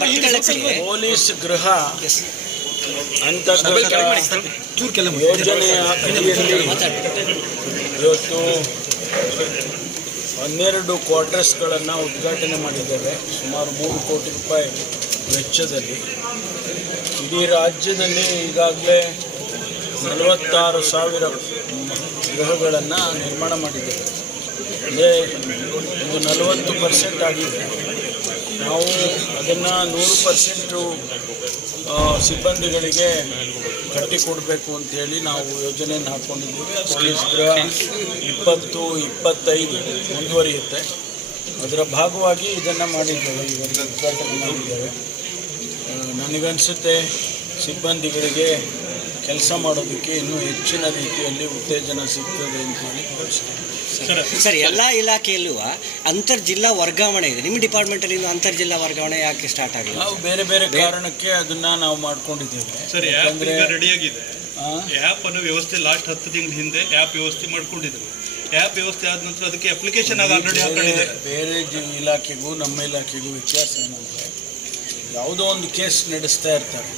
Police ಗೃಹ ಅಂತರ್ಗತ ಯೋಜನೆಯ ಅಡಿಯಲ್ಲಿ ಇವತ್ತು 12 ಕ್ವಾರ್ಟರ್ಸ್ಗಳನ್ನು ಉದ್ಘಾಟನೆ ಮಾಡಿದ್ದೇವೆ. ಸುಮಾರು 3 ಕೋಟಿ ರೂಪಾಯಿ ವೆಚ್ಚದಲ್ಲಿ ಇಡೀ ರಾಜ್ಯದಲ್ಲಿ ಈಗಾಗಲೇ 46,000 ಗೃಹಗಳನ್ನು ನಿರ್ಮಾಣ ಮಾಡಿದ್ದೇವೆ. ಅಂದರೆ ಇದು 40% ಆಗಿದೆ. ನಾವು ಅದನ್ನು 100% ಸಿಬ್ಬಂದಿಗಳಿಗೆ ಕಟ್ಟಿಕೊಡಬೇಕು ಅಂಥೇಳಿ ನಾವು ಯೋಜನೆಯನ್ನು ಹಾಕ್ಕೊಂಡಿದ್ದೀವಿ. ಪೊಲೀಸ್ ಗೃಹ 20-25 ಮುಂದುವರಿಯುತ್ತೆ. ಅದರ ಭಾಗವಾಗಿ ಇದನ್ನು ಮಾಡಿದ್ದೇವೆ, ಇವತ್ತು ಉದ್ಘಾಟನೆ ಮಾಡಿದ್ದೇವೆ. ನನಗನ್ಸುತ್ತೆ ಸಿಬ್ಬಂದಿಗಳಿಗೆ ಕೆಲಸ ಮಾಡೋದಕ್ಕೆ ಇನ್ನೂ ಹೆಚ್ಚಿನ ರೀತಿಯಲ್ಲಿ ಉತ್ತೇಜನ ಸಿಗ್ತದೆ ಅಂತೇಳಿ ಭಾವಿಸ್ತೀನಿ. ಸರ್, ಎಲ್ಲ ಇಲಾಖೆಯಲ್ಲೂ ಅಂತರ್ಜಿಲ್ಲಾ ವರ್ಗಾವಣೆ ಇದೆ. ನಿಮ್ಮ ಡಿಪಾರ್ಟ್ಮೆಂಟಲ್ಲಿ ಇನ್ನು ಅಂತರ್ಜಿಲ್ಲಾ ವರ್ಗಾವಣೆ ಯಾಕೆ ಸ್ಟಾರ್ಟ್ ಆಗಿಲ್ಲ? ನಾವು ಬೇರೆ ಬೇರೆ ಕಾರಣಕ್ಕೆ ಅದನ್ನು ನಾವು ಮಾಡ್ಕೊಂಡಿದ್ದೇವೆ. ಸರ್, ರೆಡಿಯಾಗಿದೆ. ಆ್ಯಪ್ ಅನ್ನೋ ವ್ಯವಸ್ಥೆ ಲಾಸ್ಟ್ 10 ತಿಂಗಳ ಹಿಂದೆ ಆ್ಯಪ್ ವ್ಯವಸ್ಥೆ ಮಾಡ್ಕೊಂಡಿದ್ರು. ಆ್ಯಪ್ ವ್ಯವಸ್ಥೆ ಆದ ನಂತರ ಅದಕ್ಕೆ ಅಪ್ಲಿಕೇಶನ್ ಆಲ್ರೆಡಿ ಹಾಕೊಂಡಿದ್ದಾರೆ. ಬೇರೆ ಇಲಾಖೆಗೂ ನಮ್ಮ ಇಲಾಖೆಗೂ ವ್ಯತ್ಯಾಸ ಏನಂದರೆ, ಯಾವುದೋ ಒಂದು ಕೇಸ್ ನಡೆಸ್ತಾ ಇರ್ತಾರೆ,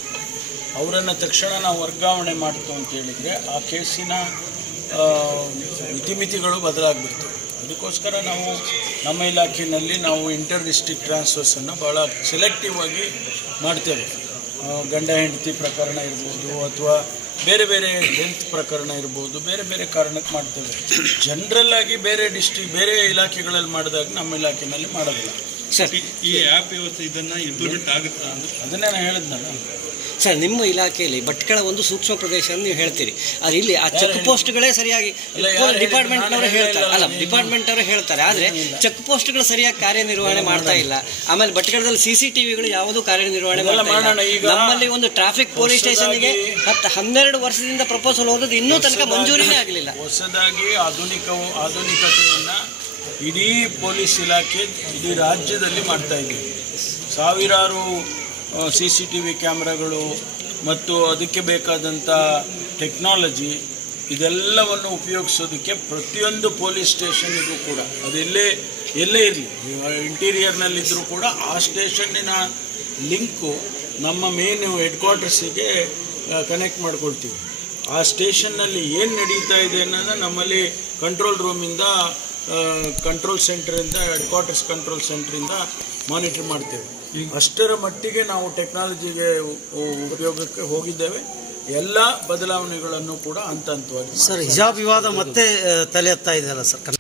ಅವರನ್ನು ತಕ್ಷಣ ನಾವು ವರ್ಗಾವಣೆ ಮಾಡ್ತು ಅಂತ ಹೇಳಿದರೆ ಆ ಕೇಸಿನ ಇತಿಮಿತಿಗಳು ಬದಲಾಗ್ಬಿಡ್ತವೆ. ಅದಕ್ಕೋಸ್ಕರ ನಾವು ನಮ್ಮ ಇಲಾಖೆಯಲ್ಲಿ ನಾವು ಇಂಟರ್ ಡಿಸ್ಟ್ರಿಕ್ಟ್ ಟ್ರಾನ್ಸ್ಫರ್ಸನ್ನು ಭಾಳ ಸೆಲೆಕ್ಟಿವ್ ಆಗಿ ಮಾಡ್ತೇವೆ. ಗಂಡ ಹೆಂಡತಿ ಪ್ರಕರಣ ಇರ್ಬೋದು, ಅಥವಾ ಬೇರೆ ಬೇರೆ ಹೆಲ್ತ್ ಪ್ರಕರಣ ಇರ್ಬೋದು, ಬೇರೆ ಬೇರೆ ಕಾರಣಕ್ಕೆ ಮಾಡ್ತೇವೆ. ಜನರಲ್ಲಾಗಿ ಬೇರೆ ಇಲಾಖೆಗಳಲ್ಲಿ ಮಾಡಿದಾಗ ನಮ್ಮ ಇಲಾಖೆಯಲ್ಲಿ ಮಾಡೋದಿಲ್ಲ. ಸರ್, ಈ ಆ್ಯಪ್ ವ್ಯವಸ್ಥೆ ಇದನ್ನು ಇಂಪ್ಲಿಮೆಂಟ್ ಆಗುತ್ತಾ ಅಂದರೆ ಅದನ್ನೇ ನಾನು ಹೇಳಿದ್ನಲ್ಲ. ಸರ್, ನಿಮ್ಮ ಇಲಾಖೆಯಲ್ಲಿ ಭಟ್ಕಳ ಒಂದು ಸೂಕ್ಷ್ಮ ಪ್ರದೇಶ ಅಂತ ನೀವು ಹೇಳ್ತೀರಿ. ಆದರೆ ಇಲ್ಲಿ ಆ ಚೆಕ್ ಪೋಸ್ಟ್ಗಳೇ ಸರಿಯಾಗಿ ಡಿಪಾರ್ಟ್ಮೆಂಟ್ನವರು ಹೇಳ್ತಾರೆ. ಆದರೆ ಚೆಕ್ ಪೋಸ್ಟ್ಗಳು ಸರಿಯಾಗಿ ಕಾರ್ಯನಿರ್ವಹಣೆ ಮಾಡ್ತಾ ಇಲ್ಲ. ಆಮೇಲೆ ಭಟ್ಕಳದಲ್ಲಿ CCTVಗಳು ಯಾವುದೂ ಕಾರ್ಯನಿರ್ವಹಣೆ ಮಾಡ್ತಾ ಇಲ್ಲ. ನಮ್ಮಲ್ಲಿ ಒಂದು ಟ್ರಾಫಿಕ್ ಪೊಲೀಸ್ ಸ್ಟೇಷನ್ಗೆ 12 ವರ್ಷದಿಂದ ಪ್ರಪೋಸಲ್ ಹೋಗೋದು ಇನ್ನೂ ತನಕ ಮಂಜೂರಿನೇ ಆಗಲಿಲ್ಲ. ಹೊಸದಾಗಿ ಆಧುನಿಕತೆಯನ್ನು ಇಡೀ ಪೊಲೀಸ್ ಇಲಾಖೆ ಇಡೀ ರಾಜ್ಯದಲ್ಲಿ ಮಾಡ್ತಾ ಇದ್ದೀವಿ. ಸಾವಿರಾರು CCTV ಕ್ಯಾಮ್ರಾಗಳು ಮತ್ತು ಅದಕ್ಕೆ ಬೇಕಾದಂಥ ಟೆಕ್ನಾಲಜಿ ಇದೆಲ್ಲವನ್ನು ಉಪಯೋಗಿಸೋದಕ್ಕೆ ಪ್ರತಿಯೊಂದು ಪೊಲೀಸ್ ಸ್ಟೇಷನ್ನಿಗೂ ಕೂಡ ಅದೆಲ್ಲೇ ಇರಲಿ, ಇಂಟೀರಿಯರ್ನಲ್ಲಿದ್ದರೂ ಕೂಡ ಆ ಸ್ಟೇಷನ್ನಿನ ಲಿಂಕು ನಮ್ಮ ಮೇನ್ ಹೆಡ್ ಕ್ವಾರ್ಟರ್ಸಿಗೆ ಕನೆಕ್ಟ್ ಮಾಡ್ಕೊಳ್ತೀವಿ. ಆ ಸ್ಟೇಷನ್ನಲ್ಲಿ ಏನು ನಡೀತಾ ಇದೆ ಅನ್ನೋದು ನಮ್ಮಲ್ಲಿ ಕಂಟ್ರೋಲ್ ರೂಮಿಂದ ಕಂಟ್ರೋಲ್ ಸೆಂಟ್ರಿಂದ ಹೆಡ್ ಕ್ವಾರ್ಟರ್ಸ್ ಕಂಟ್ರೋಲ್ ಸೆಂಟ್ರಿಂದ ಮಾನಿಟರ್ ಮಾಡ್ತೇವೆ. ಅಷ್ಟರ ಮಟ್ಟಿಗೆ ನಾವು ಟೆಕ್ನಾಲಜಿಗೆ ಉಪಯೋಗಕ್ಕೆ ಹೋಗಿದ್ದೇವೆ. ಎಲ್ಲ ಬದಲಾವಣೆಗಳನ್ನು ಕೂಡ ಹಂತವಾಗಿ. ಸರ್, ಹಿಜಾಬ್ ವಿವಾದ ಮತ್ತೆ ತಲೆ ಎತ್ತಾ ಇದೆಯಲ್ಲ ಸರ್.